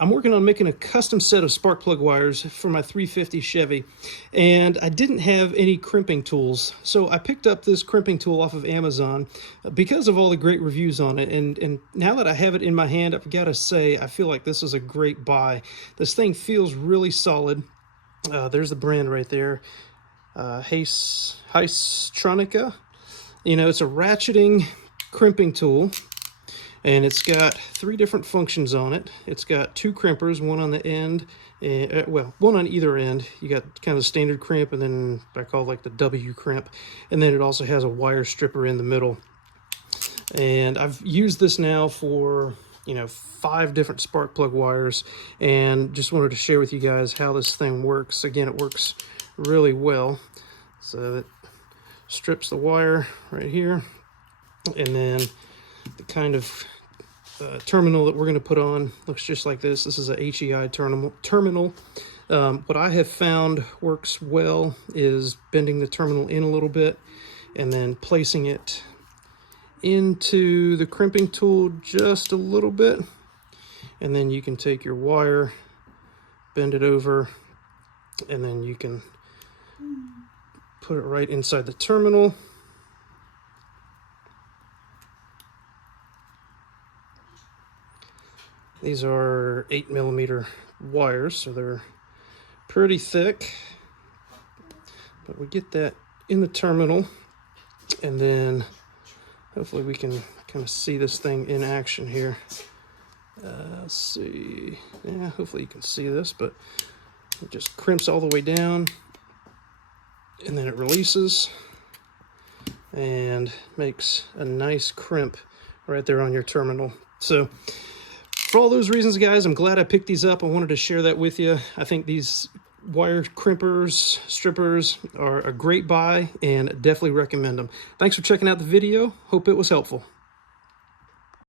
I'm working on making a custom set of spark plug wires for my 350 Chevy, and I didn't have any crimping tools. So I picked up this crimping tool off of Amazon because of all the great reviews on it. And now that I have it in my hand, I've got to say, I feel like this is a great buy. This thing feels really solid. There's the brand right there, Haisstronica. You know, it's a ratcheting crimping tool. And it's got 3 different functions on it. It's got 2 crimpers, one on the end, well, one on either end. You got kind of standard crimp, and then I call it like the W crimp. And then it also has a wire stripper in the middle. And I've used this now for, 5 different spark plug wires, and just wanted to share with you guys how this thing works. Again, it works really well. So it strips the wire right here, and then the kind of terminal that we're going to put on looks just like this. This is a HEI terminal. What I have found works well is bending the terminal in a little bit and then placing it into the crimping tool just a little bit, and then you can take your wire, bend it over, and then you can put it right inside the terminal. These are 8mm wires, so they're pretty thick. But we get that in the terminal, and then hopefully we can kind of see this thing in action here. Let's see. Yeah, hopefully you can see this, but it just crimps all the way down, and then it releases and makes a nice crimp right there on your terminal. So for all those reasons, guys, I'm glad I picked these up. I wanted to share that with you. I think these wire crimpers, strippers are a great buy, and definitely recommend them. Thanks for checking out the video. Hope it was helpful.